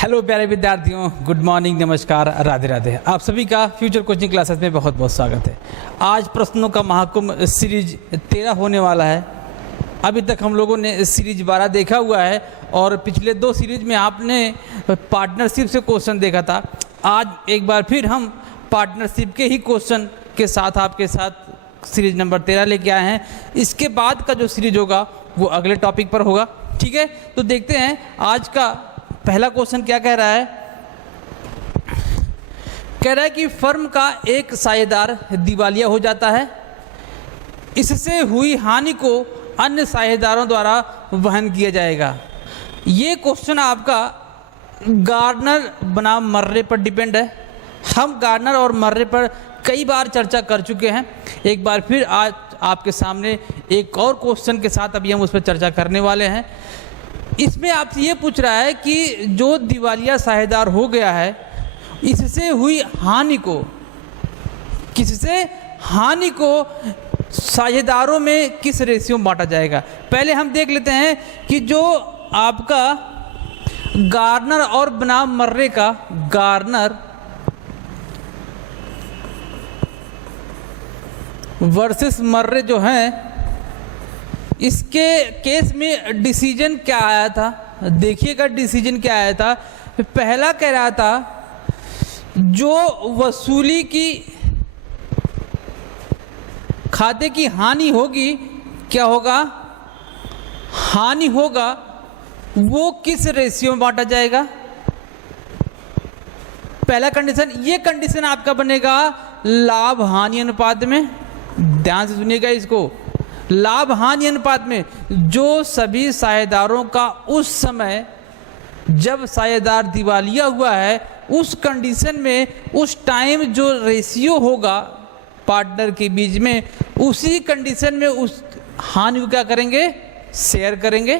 Hello प्यारे विद्यार्थियों, good morning, नमस्कार, राधे राधे। आप सभी का फ्यूचर कोचिंग क्लासेस में बहुत बहुत स्वागत है। आज प्रश्नों का महाकुंभ सीरीज 13 होने वाला है। अभी तक हम लोगों ने सीरीज 12 देखा हुआ है और पिछले 2 सीरीज में आपने पार्टनरशिप से क्वेश्चन देखा था। आज एक बार फिर हम पार्टनरशिप के ही क्वेश्चन के साथ आपके साथ सीरीज नंबर 13 लेके आए हैं। इसके बाद का जो सीरीज होगा वो अगले टॉपिक पर होगा, ठीक है। तो देखते हैं आज का पहला क्वेश्चन क्या कह रहा है। कह रहा है कि फर्म का एक साझेदार दिवालिया हो जाता है, इससे हुई हानि को अन्य साझेदारों द्वारा वहन किया जाएगा। ये क्वेश्चन आपका गार्नर बनाम मर्रे पर डिपेंड है। हम गार्नर और मर्रे पर कई बार चर्चा कर चुके हैं। एक बार फिर आज आपके सामने एक और क्वेश्चन के साथ अभी हम उस पर चर्चा करने वाले हैं। इसमें आपसे ये पूछ रहा है कि जो दिवालिया साझेदार हो गया है, इससे हुई हानि को, किससे हानि को साझेदारों में किस रेशियो में बांटा जाएगा। पहले हम देख लेते हैं कि जो आपका गार्नर और बनाम मर्रे का, गार्नर वर्सेस मर्रे जो है, इसके केस में डिसीजन क्या आया था। देखिएगा डिसीजन क्या आया था। पहला कह रहा था जो वसूली की खाते की हानि होगी, क्या होगा, हानि होगा, वो किस रेशियो में बांटा जाएगा। पहला कंडीशन, ये कंडीशन आपका बनेगा लाभ हानि अनुपात में। ध्यान से सुनिएगा इसको, लाभ हानि अनुपात में। जो सभी साझेदारों का उस समय जब साझेदार दिवालिया हुआ है, उस कंडीशन में उस टाइम जो रेशियो होगा पार्टनर के बीच में, उसी कंडीशन में उस हानि को क्या करेंगे, शेयर करेंगे।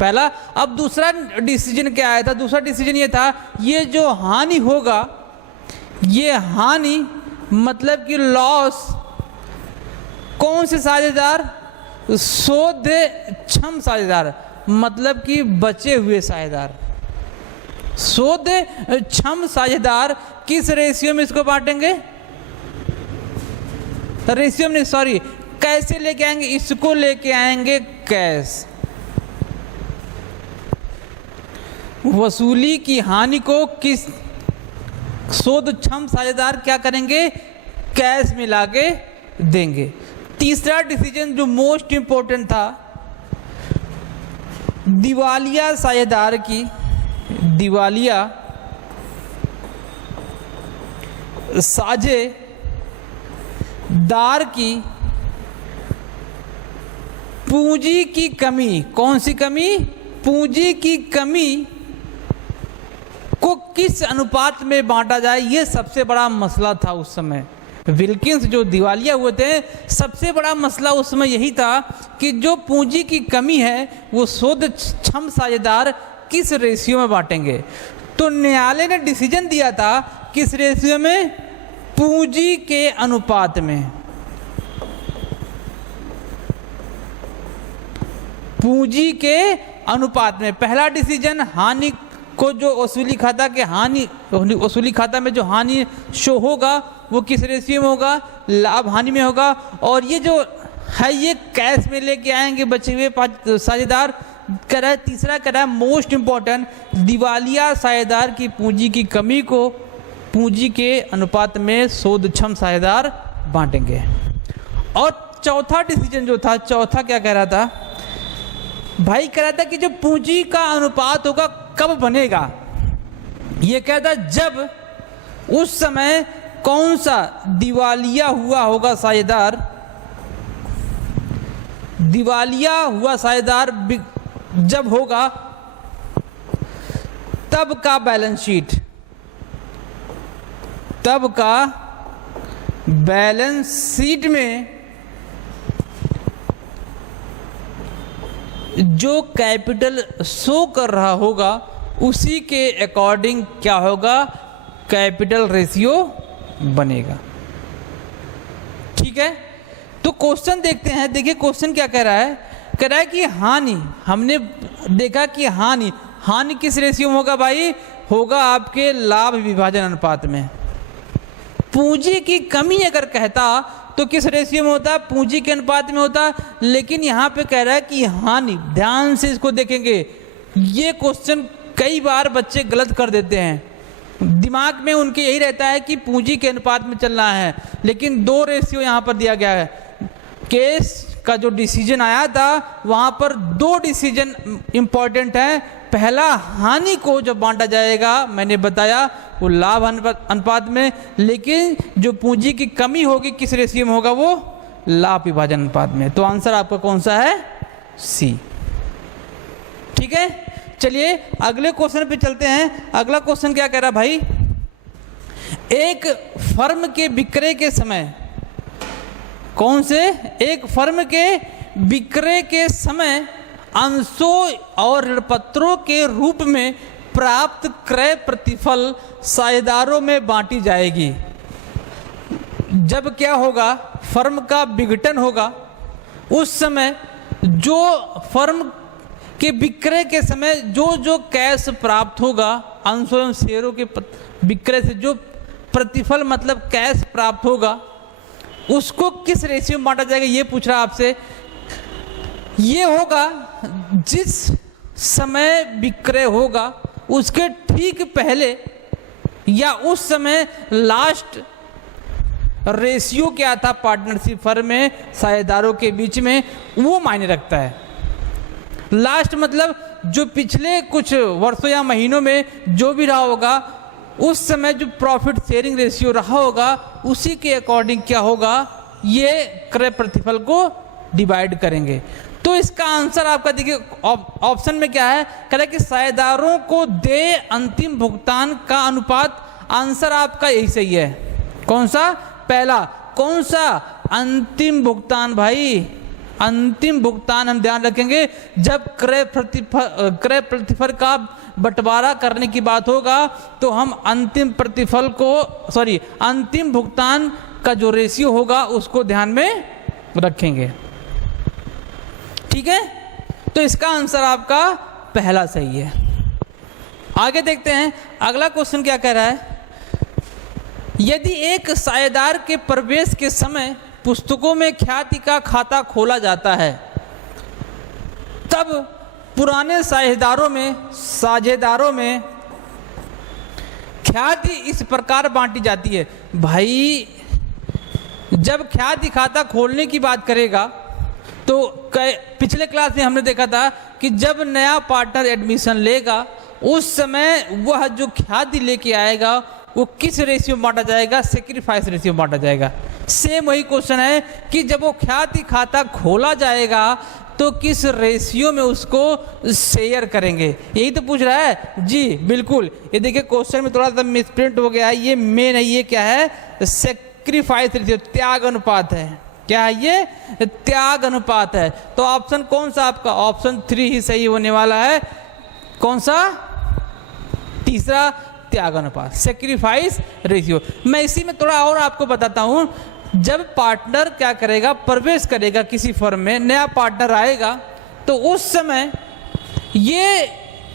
पहला। अब दूसरा डिसीजन क्या आया था। दूसरा डिसीजन ये था, ये जो हानि होगा, ये हानि मतलब कि लॉस कौन से साझेदार, शोधक्षम साझेदार, मतलब कि बचे हुए साझेदार। शोधक्षम साझेदार किस रेशियो में इसको बांटेंगे, रेशियो में, सॉरी, कैसे लेके आएंगे, इसको लेके आएंगे कैश। वसूली की हानि को किस शोधक्षम साझेदार क्या करेंगे, कैश में लाके देंगे। तीसरा डिसीजन जो मोस्ट इंपॉर्टेंट था, दिवालिया साझेदार की, दिवालिया साझेदार की पूंजी की कमी, कौन सी कमी, पूंजी की कमी को किस अनुपात में बांटा जाए। ये सबसे बड़ा मसला था उस समय। विल्किंस जो दिवालिया हुए थे, सबसे बड़ा मसला उस समय यही था कि जो पूंजी की कमी है वो शोधक्षम साझेदार किस रेशियो में बांटेंगे। तो न्यायालय ने डिसीजन दिया था किस रेशियो में, पूंजी के अनुपात में। पूंजी के अनुपात में। पहला डिसीजन, हानि को जो वसूली खाता के हानि, वसूली खाता में जो हानि शो होगा वो किस रेशियो में होगा, लाभ हानि में होगा। और ये जो है ये कैश में लेके आएंगे बचे हुए साझेदार। कह रहा है तीसरा, कह रहा है मोस्ट इंपॉर्टेंट, दिवालिया साझेदार की पूंजी की कमी को पूंजी के अनुपात में शोधक्षम साझेदार बांटेंगे। और चौथा डिसीजन जो था, चौथा क्या कह रहा था भाई, कह रहा था कि जो पूंजी का अनुपात होगा कब बनेगा। ये कहता जब उस समय कौन सा दिवालिया हुआ होगा साझेदार, दिवालिया हुआ साझेदार जब होगा तब का बैलेंस शीट, तब का बैलेंस शीट में जो कैपिटल शो कर रहा होगा उसी के अकॉर्डिंग क्या होगा, कैपिटल रेशियो बनेगा। ठीक है, तो क्वेश्चन देखते हैं। देखिए क्वेश्चन क्या कह रहा है। कह रहा है कि हानि, हमने देखा कि हानि हानि किस रेशियो में होगा भाई? होगा आपके लाभ विभाजन अनुपात में। पूंजी की कमी अगर कहता तो किस रेशियो में होता? पूंजी के अनुपात में होता। लेकिन यहाँ पे कह रहा है कि हानि, ध्यान से इसको देखेंगे, ये क्वेश्चन कई बार बच्चे गलत कर देते हैं। दिमाग में उनके यही रहता है कि पूंजी के अनुपात में चलना है, लेकिन 2 रेशियो यहाँ पर दिया गया है। केस का जो डिसीजन आया था वहाँ पर 2 डिसीजन इंपॉर्टेंट है। पहला, हानि को जब बांटा जाएगा, मैंने बताया वो लाभ अनुपात में, लेकिन जो पूंजी की कमी होगी किस रेशियो में होगा? वो लाभ विभाजन अनुपात में। तो आंसर आपका कौन सा है? सी। ठीक है, चलिए अगले क्वेश्चन पे चलते हैं। अगला क्वेश्चन क्या कह रहा है भाई? एक फर्म के विक्रय के समय, कौन से? एक फर्म के विक्रय के समय अंशों और ऋणपत्रों के रूप में प्राप्त क्रय प्रतिफल साझेदारों में बांटी जाएगी। जब क्या होगा? फर्म का विघटन होगा, उस समय जो फर्म के विक्रय के समय जो कैश प्राप्त होगा, अंशों एवं शेयरों के विक्रय से जो प्रतिफल मतलब कैश प्राप्त होगा, उसको किस रेशियो में बांटा जाएगा? ये पूछ रहा है आपसे। ये होगा जिस समय विक्रय होगा उसके ठीक पहले या उस समय लास्ट रेशियो क्या था पार्टनरशिप फर्म में साझेदारों के बीच में, वो मायने रखता है। लास्ट मतलब जो पिछले कुछ वर्षों या महीनों में जो भी रहा होगा, उस समय जो प्रॉफिट शेयरिंग रेशियो रहा होगा, उसी के अकॉर्डिंग क्या होगा? ये क्रय प्रतिफल को डिवाइड करेंगे। तो इसका आंसर आपका देखिए ऑप्शन में क्या है? कह रहा है कि साझेदारों को दे अंतिम भुगतान का अनुपात। आंसर आपका यही सही है। कौन सा? पहला। कौन सा? अंतिम भुगतान भाई। अंतिम भुगतान हम ध्यान रखेंगे जब क्रय प्रतिफल का बंटवारा करने की बात होगा, तो हम अंतिम प्रतिफल को अंतिम भुगतान का जो रेशियो होगा उसको ध्यान में रखेंगे। ठीक है, तो इसका आंसर आपका पहला सही है। आगे देखते हैं अगला क्वेश्चन क्या कह रहा है। यदि एक साझेदार के प्रवेश के समय पुस्तकों में ख्याति का खाता खोला जाता है, तब पुराने साझेदारों में ख्याति इस प्रकार बांटी जाती है। भाई जब ख्याति खाता खोलने की बात करेगा तो पिछले क्लास में हमने देखा था कि जब नया पार्टनर एडमिशन लेगा, उस समय वह जो ख्याति लेके आएगा वो किस रेशियो में बांटा जाएगा? सेक्रीफाइस रेशियो में बांटा जाएगा। सेम वही क्वेश्चन है कि जब वो ख्याति खाता खोला जाएगा तो किस रेशियो में उसको शेयर करेंगे, यही तो पूछ रहा है जी। बिल्कुल, ये देखिए क्वेश्चन में थोड़ा सा मिसप्रिंट हो गया है। ये मेन है, ये क्या है? सेक्रीफाइस रेशियो, त्याग अनुपात है। क्या है ये? त्याग अनुपात है। तो ऑप्शन कौन सा आपका? ऑप्शन 3 ही सही होने वाला है। कौन सा? तीसरा, त्याग अनुपात, सेक्रीफाइस रेशियो। मैं इसी में थोड़ा और आपको बताता हूं। जब पार्टनर क्या करेगा? प्रवेश करेगा किसी फर्म में, नया पार्टनर आएगा, तो उस समय ये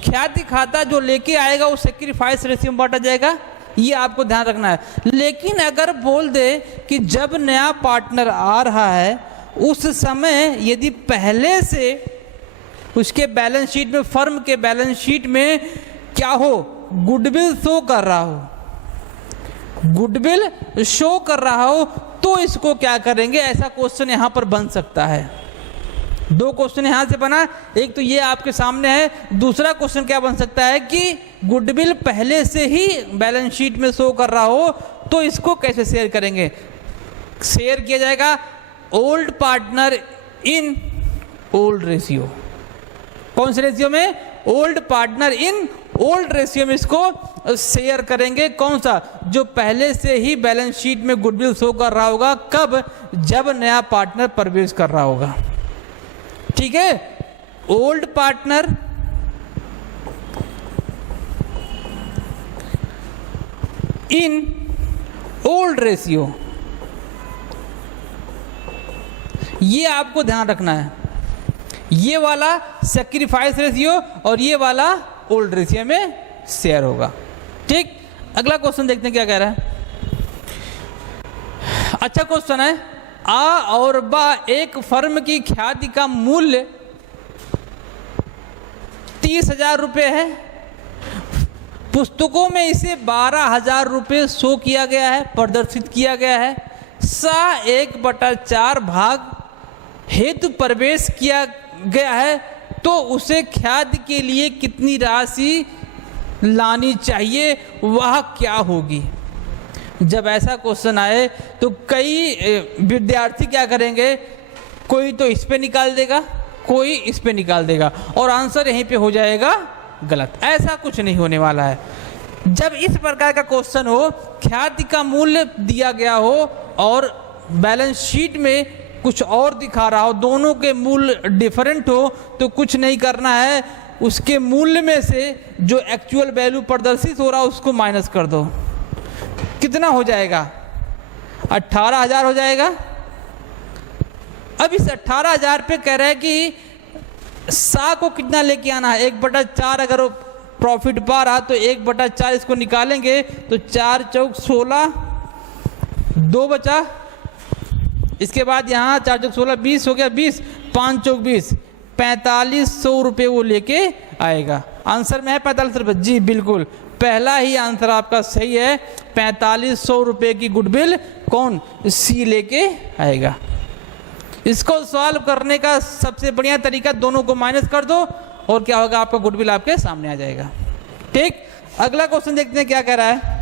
ख्याति खाता जो लेके आएगा वो सेक्रीफाइस रेशियो में बांटा जाएगा। ये आपको ध्यान रखना है। लेकिन अगर बोल दे कि जब नया पार्टनर आ रहा है उस समय यदि पहले से उसके बैलेंस शीट में, फर्म के बैलेंस शीट में क्या हो? गुडविल शो कर रहा हो, गुडविल शो कर रहा हो, तो इसको क्या करेंगे? ऐसा क्वेश्चन यहां पर बन सकता है। 2 क्वेश्चन यहां से बना, एक तो ये आपके सामने है। दूसरा क्वेश्चन क्या बन सकता है कि गुडविल पहले से ही बैलेंस शीट में शो कर रहा हो, तो इसको कैसे शेयर करेंगे? शेयर किया जाएगा old partner in old ratio. कौन से रेशियो में? Old partner in old ratio में इसको शेयर करेंगे। कौन सा? जो पहले से ही बैलेंस शीट में गुडविल शो कर रहा होगा। कब? जब नया पार्टनर प्रवेश कर रहा होगा। ठीक है, old partner in old ratio, ये आपको ध्यान रखना है। ये वाला सेक्रीफाइस रेशियो और ये वाला ओल्ड रेशियो में शेयर होगा। ठीक, अगला क्वेश्चन देखते हैं क्या कह रहा है। अच्छा क्वेश्चन है, आ और बा एक फर्म की ख्याति का मूल्य 30,000 रुपये है। पुस्तकों में इसे 12,000 रुपये शो किया गया है, प्रदर्शित किया गया है। सा 1/4 भाग हेतु प्रवेश किया गया है, तो उसे ख्याति के लिए कितनी राशि लानी चाहिए, वह क्या होगी। जब ऐसा क्वेश्चन आए तो कई विद्यार्थी क्या करेंगे, कोई तो इस पे निकाल देगा, कोई इस पे निकाल देगा और आंसर यहीं पे हो जाएगा गलत। ऐसा कुछ नहीं होने वाला है। जब इस प्रकार का क्वेश्चन हो, ख्याति का मूल्य दिया गया हो और बैलेंस शीट में कुछ और दिखा रहा हो, दोनों के मूल्य डिफरेंट हो, तो कुछ नहीं करना है, उसके मूल्य में से जो एक्चुअल वैल्यू प्रदर्शित हो रहा है उसको माइनस कर दो। कितना हो जाएगा, 18,000 हो जाएगा। अब इस 18,000 पे कह रहा है कि सा को कितना लेके आना है, 1/4। अगर वो प्रॉफिट पा रहा तो 1/4 इसको निकालेंगे तो 4 चौक 16, 2 बचा, इसके बाद यहाँ 4 चौक 16, 20 हो गया, 20, 5 चौक 20, 4500 रुपये वो लेके आएगा। आंसर में है 45 रुपये, जी बिल्कुल, पहला ही आंसर आपका सही है। 4500 रुपये की गुडविल कौन, सी लेके आएगा। इसको सॉल्व करने का सबसे बढ़िया तरीका, दोनों को माइनस कर दो और क्या होगा, आपका गुडविल आपके सामने आ जाएगा। ठीक, अगला क्वेश्चन देखते हैं क्या कह रहा है।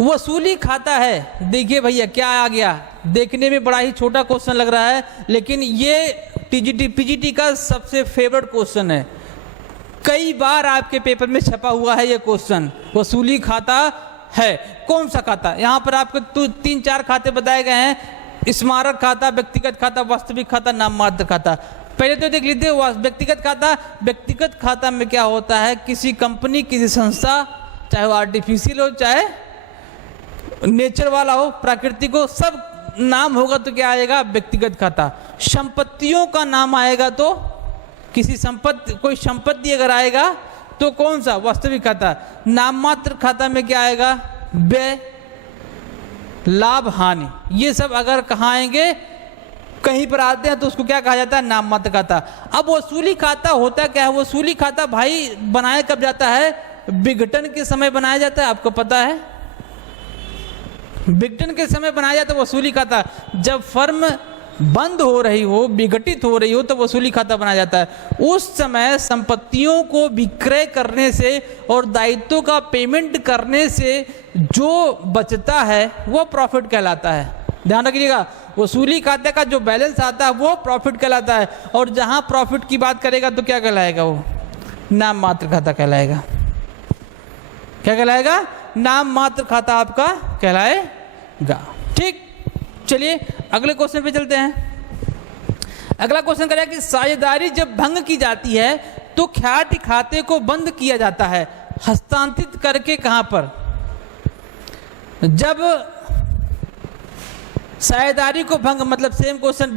वसूली खाता है। देखिए भैया क्या आ गया, देखने में बड़ा ही छोटा क्वेश्चन लग रहा है, लेकिन ये टीजीटी पीजीटी का सबसे फेवरेट क्वेश्चन है। कई बार आपके पेपर में छपा हुआ है ये क्वेश्चन। वसूली खाता है, कौन सा खाता, यहाँ पर आपको 3-4 खाते बताए गए हैं, स्मारक खाता, व्यक्तिगत खाता, वास्तविक खाता, नाम मात्र खाता। पहले तो देख लीजिए व्यक्तिगत खाता। व्यक्तिगत खाता में क्या होता है, किसी कंपनी, किसी संस्था, चाहे वो आर्टिफिशियल हो, चाहे नेचर वाला हो, प्राकृतिक हो, सब नाम होगा तो क्या आएगा, व्यक्तिगत खाता। संपत्तियों का नाम आएगा तो किसी संपत्ति, कोई संपत्ति अगर आएगा तो कौन सा, वास्तविक खाता। नाम मात्र खाता में क्या आएगा, व्यय, लाभ, हानि, ये सब अगर कहाँ आएंगे, कहीं पर आते हैं तो उसको क्या कहा जाता है, नाम मात्र खाता। अब वसूली खाता होता क्या है, वसूली खाता भाई बनाया कब जाता है, विघटन के समय बनाया जाता है, आपको पता है। विघटन के समय बनाया जाता है वसूली खाता। जब फर्म बंद हो रही हो, विघटित हो रही हो, तो वसूली खाता बनाया जाता है। उस समय संपत्तियों को विक्रय करने से और दायित्वों का पेमेंट करने से जो बचता है वो प्रॉफिट कहलाता है। ध्यान रखिएगा, वसूली खाते का जो बैलेंस आता है वो प्रॉफिट कहलाता है, और जहां प्रॉफिट की बात करेगा तो क्या कहलाएगा, वो नाम मात्र खाता कहलाएगा। क्या कहलाएगा, नाम मात्र खाता आपका कहलाएगा। ठीक, चलिए अगले क्वेश्चन पे चलते हैं। अगला क्वेश्चन करेगा कि साझेदारी जब भंग की जाती है तो ख्याति खाते को बंद किया जाता है, हस्तांतरित करके कहां पर। जब साझेदारी को भंग मतलब सेम क्वेश्चन,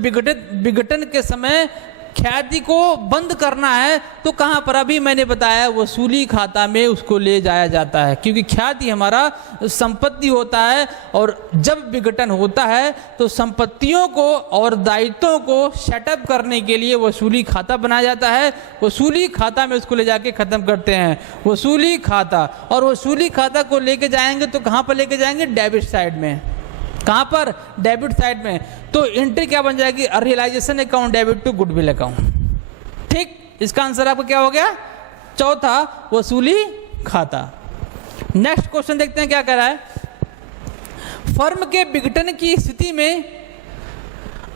विघटन के समय ख्याति को बंद करना है तो कहां पर, अभी मैंने बताया वसूली खाता में उसको ले जाया जाता है, क्योंकि ख्याति हमारा संपत्ति होता है, और जब विघटन होता है तो संपत्तियों को और दायित्वों को सेटअप करने के लिए वसूली खाता बनाया जाता है। वसूली खाता में उसको ले जाके ख़त्म करते हैं, वसूली खाता। और वसूली खाता को लेके जाएंगे तो कहाँ पर लेके जाएंगे, डेबिट साइड में। कहाँ पर, डेबिट साइड में। तो एंट्री क्या बन जाएगी, realisation account debit to goodwill account. ठीक, इसका आंसर आपका क्या हो गया, चौथा, वसूली खाता। नेक्स्ट क्वेश्चन देखते हैं क्या कह रहा है। फर्म के विघटन की स्थिति में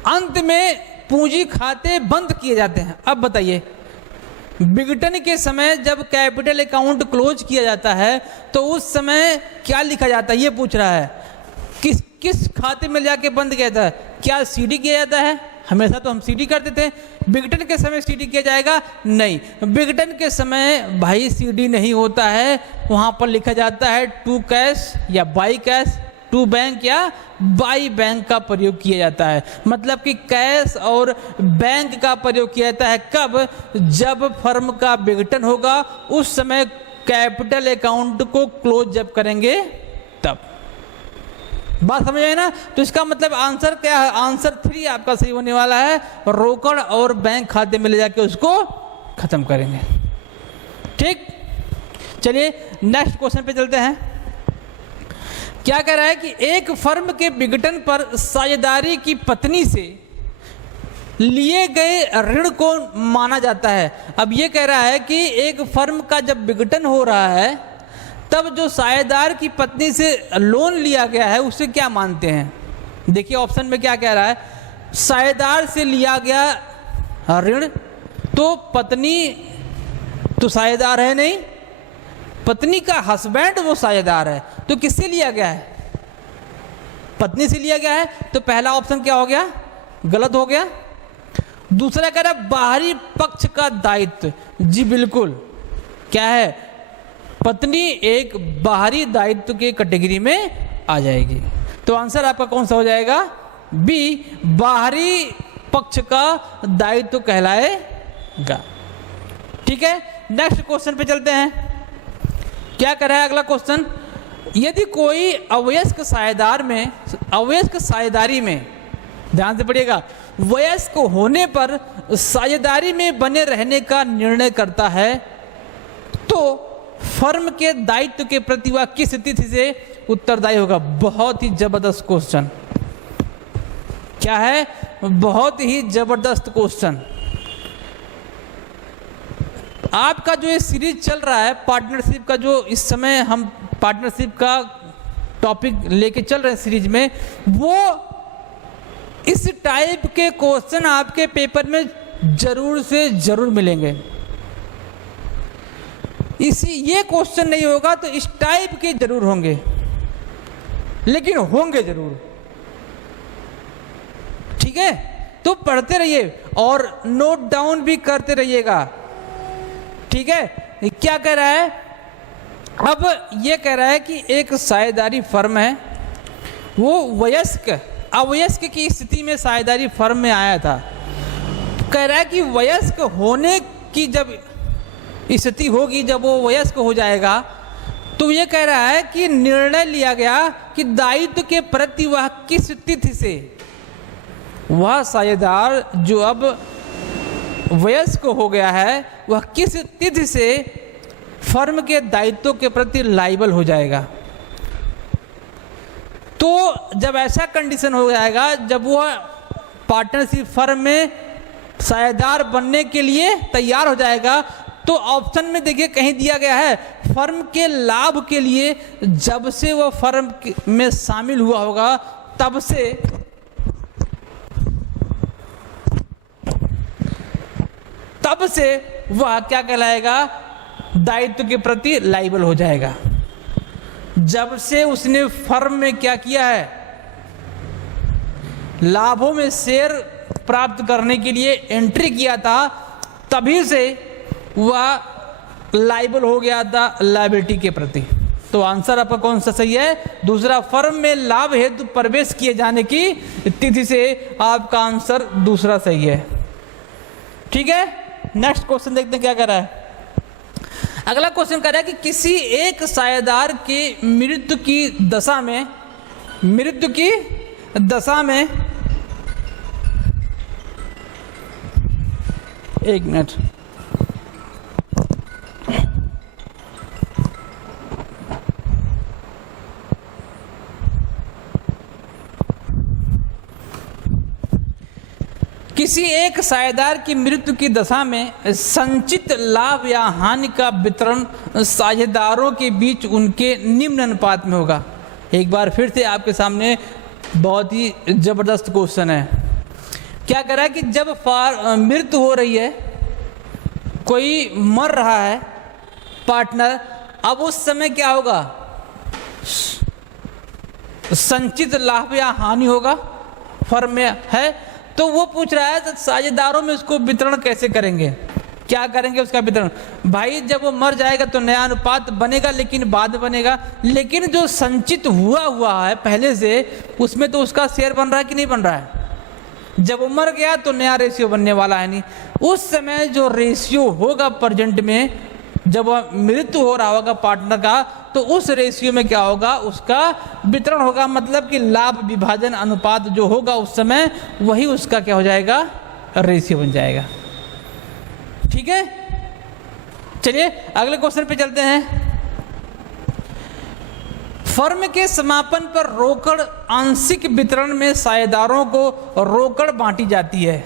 अंत में पूंजी खाते बंद किए जाते हैं। अब बताइए, विघटन के समय जब कैपिटल अकाउंट क्लोज किया जाता है तो उस समय क्या लिखा जाता है, ये पूछ रहा है। किस खाते में जाके बंद किया जाता है, क्या सीडी किया जाता है, हमेशा तो हम सीडी करते थे, विघटन के समय सीडी किया जाएगा, नहीं। विघटन के समय भाई सीडी नहीं होता है, वहाँ पर लिखा जाता है टू कैश या बाई कैश, टू बैंक या बाई बैंक का प्रयोग किया जाता है। मतलब कि कैश और बैंक का प्रयोग किया जाता है कब? जब फर्म का विघटन होगा, उस समय कैपिटल अकाउंट को क्लोज जब करेंगे तब। बात समझ आए ना? तो इसका मतलब आंसर क्या है? आंसर 3 आपका सही होने वाला है। रोकड़ और बैंक खाते में ले जाके उसको खत्म करेंगे। ठीक, चलिए नेक्स्ट क्वेश्चन पे चलते हैं। क्या कह रहा है कि एक फर्म के विघटन पर साझेदारी की पत्नी से लिए गए ऋण को माना जाता है। अब ये कह रहा है कि एक फर्म का जब विघटन हो रहा है तब जो साझेदार की पत्नी से लोन लिया गया है उसे क्या मानते हैं? देखिए ऑप्शन में क्या कह रहा है, साझेदार से लिया गया ऋण, तो पत्नी तो साझेदार है नहीं, पत्नी का हस्बैंड वो साझेदार है, तो किससे लिया गया है? पत्नी से लिया गया है। तो पहला ऑप्शन क्या हो गया? गलत हो गया। दूसरा कह रहा है बाहरी पक्ष का दायित्व। जी बिल्कुल, क्या है? पत्नी एक बाहरी दायित्व के कैटेगरी में आ जाएगी। तो आंसर आपका कौन सा हो जाएगा? बी, बाहरी पक्ष का दायित्व कहलाएगा। ठीक है, नेक्स्ट क्वेश्चन पे चलते हैं। क्या कर रहा है अगला क्वेश्चन? यदि कोई अवयस्क साझेदारी में, ध्यान से पढ़िएगा, वयस्क होने पर साझेदारी में बने रहने का निर्णय करता है, तो फर्म के दायित्व के प्रति वह किस तिथि से उत्तरदायी होगा? बहुत ही जबरदस्त क्वेश्चन। क्या है? बहुत ही जबरदस्त क्वेश्चन। आपका जो ये सीरीज चल रहा है पार्टनरशिप का, जो इस समय हम पार्टनरशिप का टॉपिक लेके चल रहे हैं सीरीज में, वो इस टाइप के क्वेश्चन आपके पेपर में जरूर से जरूर मिलेंगे। ये क्वेश्चन नहीं होगा तो इस टाइप के जरूर होंगे, लेकिन होंगे जरूर। ठीक है, तो पढ़ते रहिए और नोट डाउन भी करते रहिएगा। ठीक है, क्या कह रहा है? अब ये कह रहा है कि एक साझेदारी फर्म है, वो अवयस्क की स्थिति में साझेदारी फर्म में आया था। कह रहा है कि वयस्क होने की जब स्थिति होगी, जब वो वयस्क हो जाएगा, तो ये कह रहा है कि निर्णय लिया गया कि दायित्व के प्रति वह किस तिथि से, वह साझेदार जो अब वयस्क हो गया है, वह किस तिथि से फर्म के दायित्व के प्रति लायबल हो जाएगा। तो जब ऐसा कंडीशन हो जाएगा, जब वह पार्टनरशिप फर्म में साझेदार बनने के लिए तैयार हो जाएगा, तो ऑप्शन में देखिए कहीं दिया गया है फर्म के लाभ के लिए, जब से वह फर्म में शामिल हुआ होगा तब से वह क्या कहलाएगा? दायित्व के प्रति लायबल हो जाएगा। जब से उसने फर्म में क्या किया है? लाभों में शेयर प्राप्त करने के लिए एंट्री किया था, तभी से वह लायबल हो गया था लायबिलिटी के प्रति। तो आंसर आपका कौन सा सही है? दूसरा, फर्म में लाभ हेतु प्रवेश किए जाने की तिथि से आपका आंसर दूसरा सही है। ठीक है, नेक्स्ट क्वेश्चन देखते हैं क्या कर रहा है। अगला क्वेश्चन कर रहा है कि किसी एक साझेदार की मृत्यु की दशा में एक मिनट, किसी एक साझेदार की मृत्यु की दशा में संचित लाभ या हानि का वितरण साझेदारों के बीच उनके निम्न अनुपात में होगा। एक बार फिर से आपके सामने बहुत ही जबरदस्त क्वेश्चन है। क्या कह रहा है कि जब मृत्यु हो रही है, कोई मर रहा है पार्टनर, अब उस समय क्या होगा? संचित लाभ या हानि होगा, फर्म में है, तो वो पूछ रहा है तो साझेदारों में उसको वितरण कैसे करेंगे? क्या करेंगे उसका वितरण? भाई जब वो मर जाएगा तो नया अनुपात बनेगा, लेकिन बाद में बनेगा। लेकिन जो संचित हुआ है पहले से, उसमें तो उसका शेयर बन रहा है कि नहीं बन रहा है? जब वो मर गया तो नया रेशियो बनने वाला है नहीं। उस समय जो रेशियो होगा प्रेजेंट में, जब मृत्यु हो रहा होगा पार्टनर का, तो उस रेशियो में क्या होगा? उसका वितरण होगा। मतलब कि लाभ विभाजन अनुपात जो होगा उस समय, वही उसका क्या हो जाएगा? रेशियो बन जाएगा। ठीक है, चलिए अगले क्वेश्चन पे चलते हैं। फर्म के समापन पर रोकड़ आंशिक वितरण में साझेदारों को रोकड़ बांटी जाती है।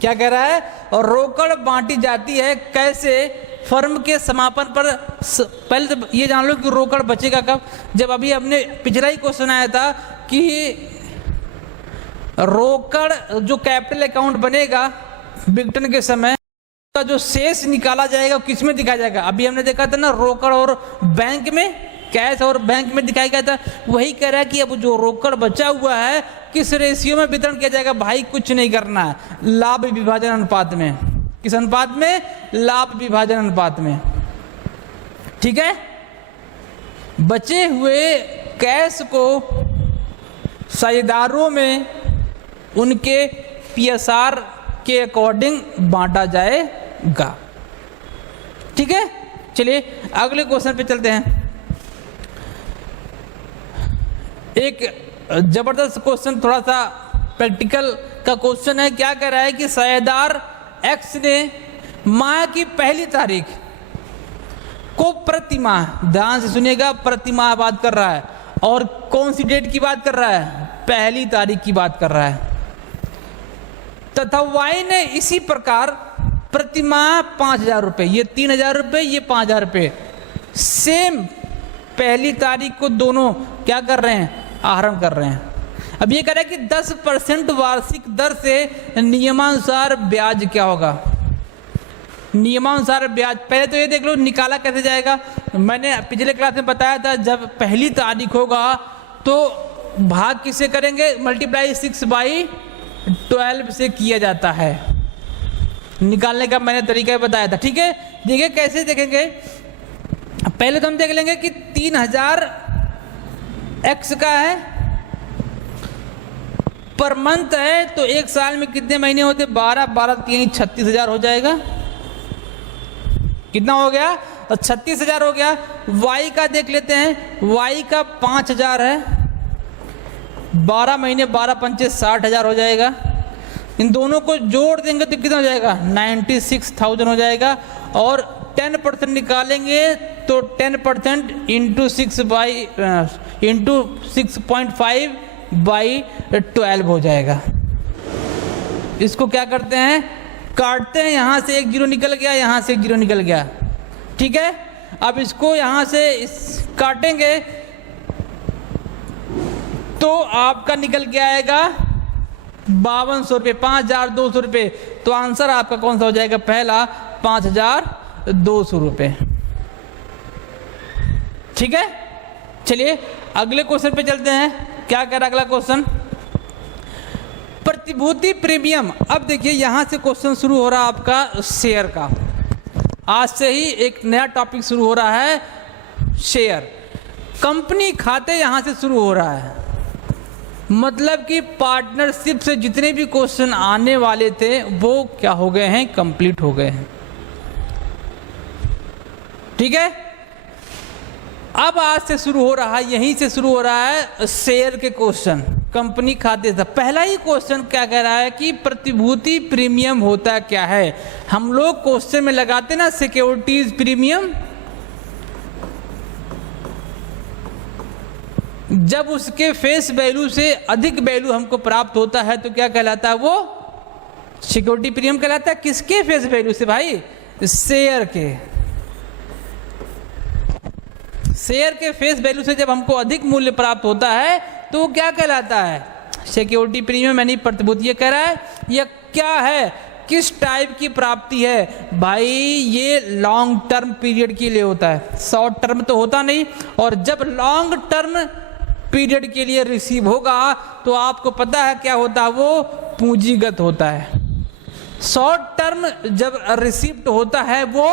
क्या कह रहा है? और रोकड़ बांटी जाती है कैसे? फर्म के समापन पर। पहले तो ये जान लो कि रोकड़ बचेगा कब? जब अभी हमने पिछला ही क्वेश्चन आया था कि रोकड़ जो कैपिटल अकाउंट बनेगा विघटन के समय का जो शेष निकाला जाएगा वो किस में दिखाया जाएगा? अभी हमने देखा था ना, रोकड़ और बैंक में, कैश और बैंक में दिखाया गया था। वही कह रहा है कि अब जो रोकड़ बचा हुआ है किस रेशियो में वितरण किया जाएगा? भाई कुछ नहीं करना है, लाभ विभाजन अनुपात में। किस अनुपात में? लाभ विभाजन अनुपात में। ठीक है, बचे हुए कैश को साझेदारों में उनके PSR के अकॉर्डिंग बांटा जाएगा। ठीक है, चलिए अगले क्वेश्चन पे चलते हैं। एक जबरदस्त क्वेश्चन, थोड़ा सा प्रैक्टिकल का क्वेश्चन है। क्या कह रहा है कि साझेदार X ने माह की पहली तारीख को प्रति माह, ध्यान से सुनिएगा, प्रति माह बात कर रहा है, और कौन सी डेट की बात कर रहा है? पहली तारीख की बात कर रहा है। तथा Y ने इसी प्रकार प्रति माह 5,000 रुपये, ये 3,000 रुपये, ये 5,000 रुपये, सेम पहली तारीख को दोनों क्या कर रहे हैं? आहरण कर रहे हैं। अब ये कह रहा है कि 10% वार्षिक दर से नियमानुसार ब्याज क्या होगा? नियमानुसार ब्याज, पहले तो ये देख लो निकाला कैसे जाएगा। मैंने पिछले क्लास में बताया था, जब पहली तारीख होगा तो भाग किससे करेंगे? मल्टीप्लाई 6/12 से किया जाता है। निकालने का मैंने तरीका बताया था। ठीक है, देखिए कैसे देखेंगे। पहले तो हम देख लेंगे कि 3,000 X का है, पर मंथ है, तो एक साल में कितने महीने होते? 12, 3 36,000 हो जाएगा। कितना हो गया? 36,000 हो गया। Y का देख लेते हैं, Y का 5,000 है, 12 महीने 12 पंचे 60,000 हो जाएगा। इन दोनों को जोड़ देंगे तो कितना हो जाएगा? 96,000 हो जाएगा। और 10% निकालेंगे तो 10% इंटू 6.5/12 हो जाएगा। इसको क्या करते हैं? काटते हैं। यहाँ से एक जीरो निकल गया, यहाँ से एक जीरो निकल गया। ठीक है, अब इसको यहाँ से काटेंगे तो आपका निकल के आएगा 5200 रुपये, 5,200 रुपये। तो आंसर आपका कौन सा हो जाएगा? पहला 5,200 रुपये। ठीक है, चलिए अगले क्वेश्चन पे चलते हैं। क्या कह रहा है अगला क्वेश्चन? प्रतिभूति प्रीमियम। अब देखिए यहां से क्वेश्चन शुरू हो रहा है आपका शेयर का। आज से ही एक नया टॉपिक शुरू हो रहा है, शेयर। कंपनी खाते यहां से शुरू हो रहा है। मतलब कि पार्टनरशिप से जितने भी क्वेश्चन आने वाले थे वो क्या हो गए हैं? कंप्लीट हो गए हैं। ठीक है, अब आज से शुरू हो रहा है, यहीं से शुरू हो रहा है शेयर के क्वेश्चन, कंपनी खाते से। पहला ही क्वेश्चन क्या कह रहा है कि प्रतिभूति प्रीमियम होता क्या है? हम लोग क्वेश्चन में लगाते ना सिक्योरिटीज प्रीमियम, जब उसके फेस वैल्यू से अधिक वैल्यू हमको प्राप्त होता है तो क्या कहलाता है? वो सिक्योरिटी प्रीमियम कहलाता है। किसके फेस वैल्यू से भाई? शेयर के। शेयर के फेस वैल्यू से जब हमको अधिक मूल्य प्राप्त होता है तो वो क्या कहलाता है? सिक्योरिटी प्रीमियम यानी प्रतिभूति। ये कह रहा है यह क्या है, किस टाइप की प्राप्ति है? भाई ये लॉन्ग टर्म पीरियड के लिए होता है, शॉर्ट टर्म तो होता नहीं। और जब लॉन्ग टर्म पीरियड के लिए रिसीव होगा तो आपको पता है क्या होता है? वो पूंजीगत होता है। शॉर्ट टर्म जब रिसिप्ट होता है वो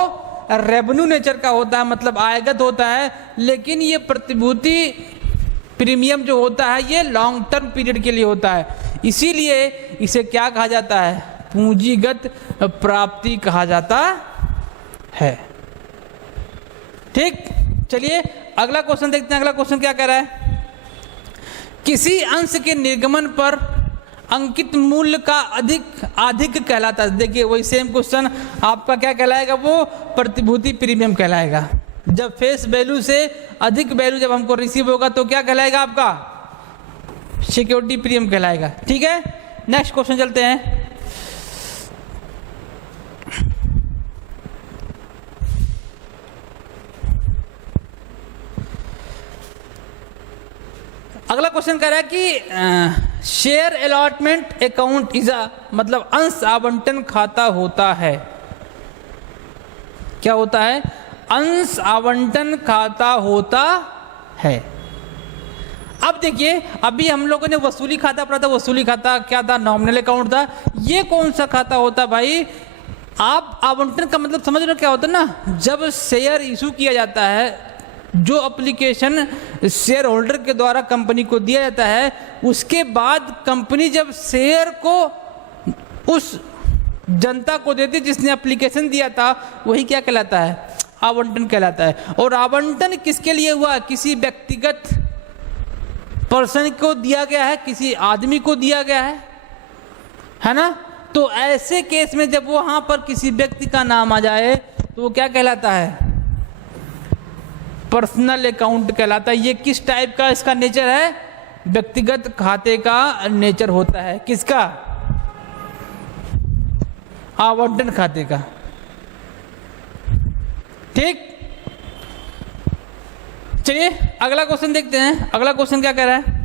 रेवेन्यू नेचर का होता है, मतलब आयगत होता है, लेकिन ये प्रतिभूति प्रीमियम जो होता है ये लॉन्ग टर्म पीरियड के लिए होता है, इसीलिए इसे क्या कहा जाता है, पूंजीगत प्राप्ति कहा जाता है। ठीक, चलिए अगला क्वेश्चन देखते हैं। अगला क्वेश्चन क्या कह रहा है, किसी अंश के निर्गमन पर अंकित मूल्य का अधिक कहलाता है। देखिए वही सेम क्वेश्चन आपका क्या कहलाएगा, वो प्रतिभूति प्रीमियम कहलाएगा। जब फेस वैल्यू से अधिक वैल्यू जब हमको रिसीव होगा तो क्या कहलाएगा, आपका सिक्योरिटी प्रीमियम कहलाएगा। ठीक है, नेक्स्ट क्वेश्चन चलते हैं। अगला क्वेश्चन कह रहा है कि शेयर अलॉटमेंट अकाउंट इज मतलब अंश आवंटन खाता होता है। क्या होता है, अंश आवंटन खाता होता है। अब देखिए अभी हम लोगों ने वसूली खाता पढ़ा था, वसूली खाता क्या था, नॉमिनल अकाउंट था। ये कौन सा खाता होता है भाई, आप आवंटन का मतलब समझ रहे हो क्या होता है ना, जब शेयर इशू किया जाता है, जो एप्लीकेशन शेयर होल्डर के द्वारा कंपनी को दिया जाता है, उसके बाद कंपनी जब शेयर को उस जनता को देती जिसने एप्लीकेशन दिया था, वही क्या कहलाता है, आवंटन कहलाता है। और आवंटन किसके लिए हुआ, किसी व्यक्तिगत पर्सन को दिया गया है, किसी आदमी को दिया गया है ना। तो ऐसे केस में जब वहां पर किसी व्यक्ति का नाम आ जाए तो वो क्या कहलाता है, पर्सनल अकाउंट कहलाता है। ये किस टाइप का इसका नेचर है, व्यक्तिगत खाते का नेचर होता है। किसका, आवंटन खाते का। ठीक, चलिए अगला क्वेश्चन देखते हैं। अगला क्वेश्चन क्या कह रहा है,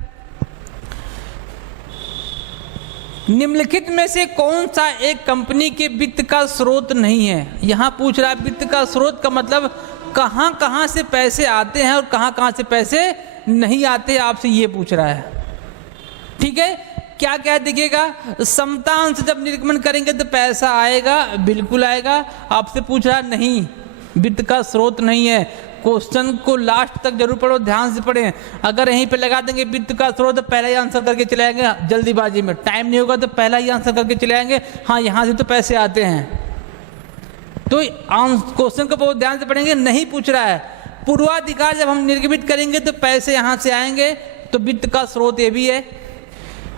निम्नलिखित में से कौन सा एक कंपनी के वित्त का स्रोत नहीं है। यहां पूछ रहा है वित्त का स्रोत का मतलब कहां कहां से पैसे आते हैं और कहां कहां से पैसे नहीं आते, आपसे ये पूछ रहा है। ठीक है, क्या क्या देखिएगा, समता अंश जब निर्गमन करेंगे तो पैसा आएगा, बिल्कुल आएगा। आपसे पूछ रहा नहीं, वित्त का स्रोत नहीं है। क्वेश्चन को लास्ट तक जरूर पढ़ो, ध्यान से पढ़ें। अगर यहीं पे लगा देंगे वित्त का स्रोत तो पहला ही आंसर करके चले आएंगे, जल्दीबाजी में टाइम नहीं होगा तो पहला ही आंसर करके चले आएंगे, हाँ यहाँ से तो पैसे आते हैं। तो क्वेश्चन को बहुत ध्यान से पढ़ेंगे। नहीं पूछ रहा है पूर्वाधिकार जब हम निर्गमित करेंगे तो पैसे यहाँ से आएंगे, तो वित्त का स्रोत ये भी है।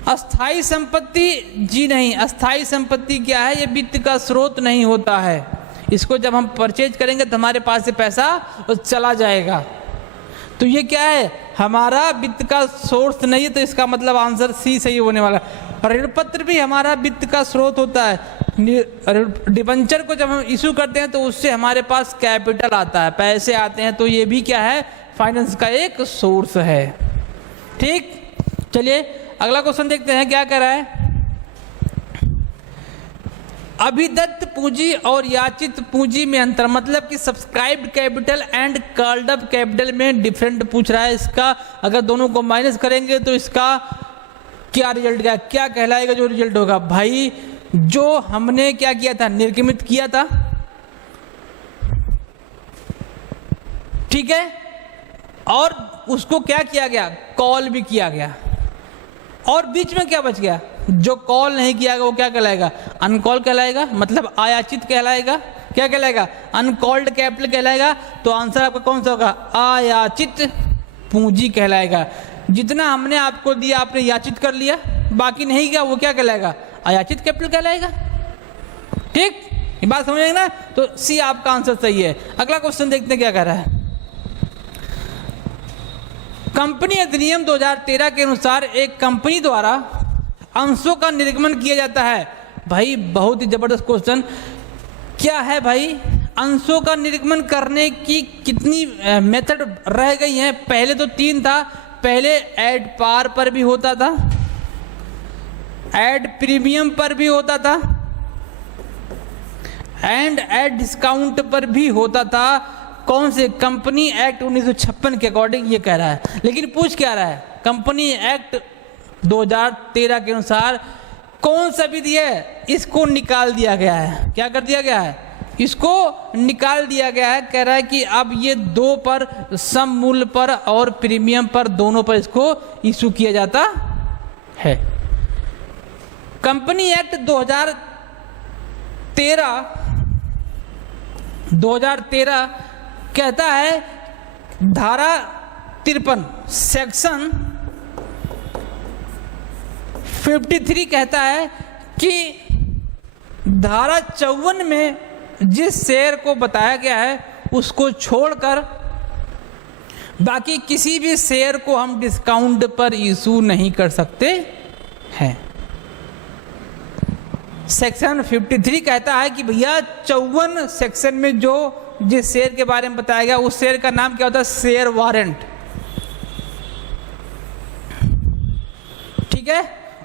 अस्थाई संपत्ति, जी नहीं, अस्थाई संपत्ति क्या है, ये वित्त का स्रोत नहीं होता है। इसको जब हम परचेज करेंगे तो हमारे पास से पैसा चला जाएगा, तो ये क्या है, हमारा वित्त का सोर्स नहीं है। तो इसका मतलब आंसर सी सही होने वाला। ऋण पत्र भी हमारा वित्त का स्रोत होता है। डिबेंचर को जब हम इशू करते हैं तो उससे हमारे पास कैपिटल आता है, पैसे आते हैं, तो ये भी क्या है, फाइनेंस का एक सोर्स है। ठीक, चलिए अगला क्वेश्चन देखते हैं क्या कह रहा है। अभिदत्त पूंजी और याचित पूंजी में अंतर, मतलब कि subscribed capital and called up capital में डिफरेंट पूछ रहा है। इसका अगर दोनों को माइनस करेंगे तो इसका क्या रिजल्ट क्या क्या कहलाएगा, जो रिजल्ट होगा भाई, जो हमने क्या किया था, निर्गमित किया था, ठीक है, और उसको क्या किया गया, कॉल भी किया गया, और बीच में क्या बच गया, जो कॉल नहीं किया गया वो क्या कहलाएगा, अनकॉल कहलाएगा, मतलब आयाचित कहलाएगा। क्या कहलाएगा, अनकॉल्ड कैपिटल कहलाएगा। तो आंसर आपका कौन सा होगा, आयाचित पूंजी कहलाएगा। जितना हमने आपको दिया आपने याचित कर लिया, बाकी नहीं गया वो क्या कहलाएगा, आयाचित कैपिटल कहलाएगा। ठीक, ये बात समझेंगे ना, तो सी आपका आंसर सही है। अगला क्वेश्चन देखते हैं क्या कह रहा है। कंपनी अधिनियम 2013 के अनुसार एक कंपनी द्वारा अंशों का निर्गमन किया जाता है। भाई बहुत ही जबरदस्त क्वेश्चन, क्या है भाई, अंशों का निर्गमन करने की कितनी मेथड रह गई हैं। पहले तो 3 था, पहले एड पार पर भी होता था, एड प्रीमियम पर भी होता था, एंड एड डिस्काउंट पर भी होता था। कौन से, कंपनी एक्ट 1956 के अकॉर्डिंग ये कह रहा है। लेकिन पूछ क्या रहा है, कंपनी एक्ट 2013 के अनुसार कौन सा विधि है, इसको निकाल दिया गया है। क्या कर दिया गया है, इसको निकाल दिया गया है। कह रहा है कि अब ये 2 पर, सम मूल्य पर और प्रीमियम पर, दोनों पर इसको इशू किया जाता है। कंपनी एक्ट 2013 कहता है, धारा 53 सेक्शन 53 कहता है कि धारा 54 में जिस शेयर को बताया गया है उसको छोड़कर बाकी किसी भी शेयर को हम डिस्काउंट पर इशू नहीं कर सकते हैं। सेक्शन 53 कहता है कि भैया 54 सेक्शन में जो जिस शेयर के बारे में बताया गया उस शेयर का नाम क्या होता है, शेयर वारंट। ठीक है,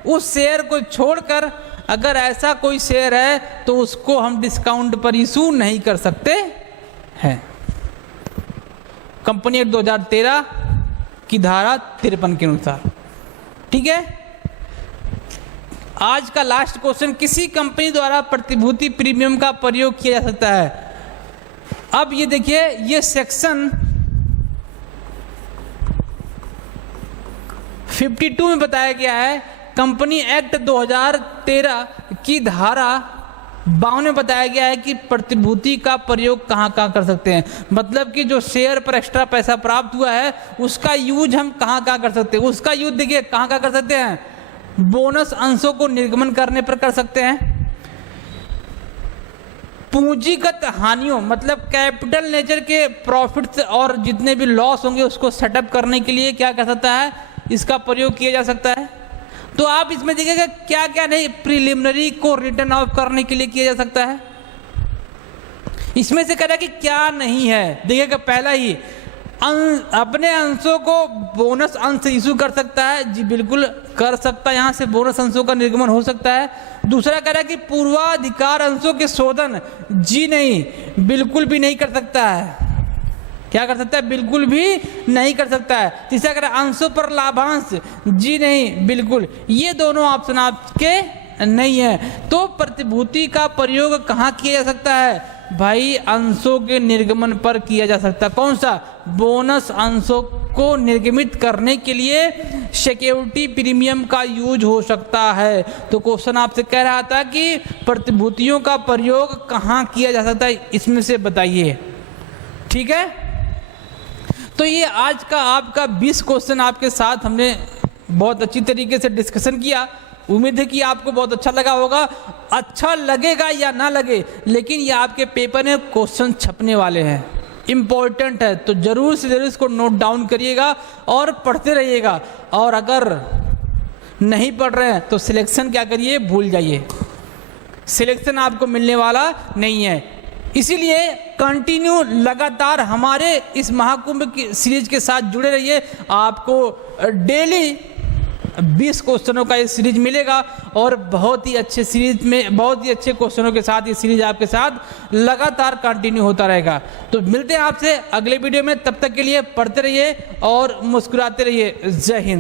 उस शेयर को छोड़कर अगर ऐसा कोई शेयर है तो उसको हम डिस्काउंट पर इशू नहीं कर सकते हैं। कंपनी एक्ट 2013 की धारा 53 के अनुसार। ठीक है, आज का लास्ट क्वेश्चन, किसी कंपनी द्वारा प्रतिभूति प्रीमियम का प्रयोग किया जा सकता है। अब ये देखिए, ये सेक्शन 52 में बताया गया है, कंपनी एक्ट 2013 की धारा 52 में बताया गया है कि प्रतिभूति का प्रयोग कहाँ कहाँ कर सकते हैं। मतलब कि जो शेयर पर एक्स्ट्रा पैसा प्राप्त हुआ है उसका यूज हम कहाँ कहाँ कर सकते हैं। उसका यूज देखिए कहाँ कहाँ कर सकते हैं, बोनस अंशों को निर्गमन करने पर कर सकते हैं, पूंजीगत हानियों मतलब कैपिटल नेचर के प्रॉफिट्स और जितने भी लॉस होंगे उसको सेटअप करने के लिए क्या कर सकता है, इसका प्रयोग किया जा सकता है। तो आप इसमें देखिएगा क्या क्या नहीं, प्रिलिमिनरी को रिटर्न ऑफ करने के लिए किया जा सकता है। इसमें से कह रहा है कि क्या नहीं है, देखिएगा पहला ही अपने अंशों को बोनस अंश इशू कर सकता है, जी बिल्कुल कर सकता है, यहाँ से बोनस अंशों का निर्गमन हो सकता है। दूसरा कह रहा है कि पूर्वाधिकार अंशों के शोधन, जी नहीं, बिल्कुल भी नहीं कर सकता है। क्या कर सकता है, बिल्कुल भी नहीं कर सकता है। तीसरा कह रहा है अंशों पर लाभांश, जी नहीं, बिल्कुल। ये दोनों ऑप्शन आपके नहीं है। तो प्रतिभूति का प्रयोग कहाँ किया जा सकता है भाई, अंशों के निर्गमन पर किया जा सकता है। कौन सा, बोनस अंशों को निर्गमित करने के लिए सिक्योरिटी प्रीमियम का यूज हो सकता है। तो क्वेश्चन आपसे कह रहा था कि प्रतिभूतियों का प्रयोग कहाँ किया जा सकता है, इसमें से बताइए। ठीक है, तो ये आज का आपका 20 क्वेश्चन आपके साथ हमने बहुत अच्छी तरीके से डिस्कशन किया। उम्मीद है कि आपको बहुत अच्छा लगा होगा। अच्छा लगेगा या ना लगे, लेकिन ये आपके पेपर में क्वेश्चन छपने वाले हैं, इम्पोर्टेंट है, तो जरूर से जरूर इसको नोट डाउन करिएगा और पढ़ते रहिएगा। और अगर नहीं पढ़ रहे हैं तो सिलेक्शन क्या करिए, भूल जाइए, सिलेक्शन आपको मिलने वाला नहीं है। इसीलिए कंटिन्यू लगातार हमारे इस महाकुंभ की सीरीज के साथ जुड़े रहिए। आपको डेली 20 क्वेश्चनों का ये सीरीज मिलेगा और बहुत ही अच्छे सीरीज में बहुत ही अच्छे क्वेश्चनों के साथ ये सीरीज आपके साथ लगातार कंटिन्यू होता रहेगा। तो मिलते हैं आपसे अगले वीडियो में, तब तक के लिए पढ़ते रहिए और मुस्कुराते रहिए। जय हिंद।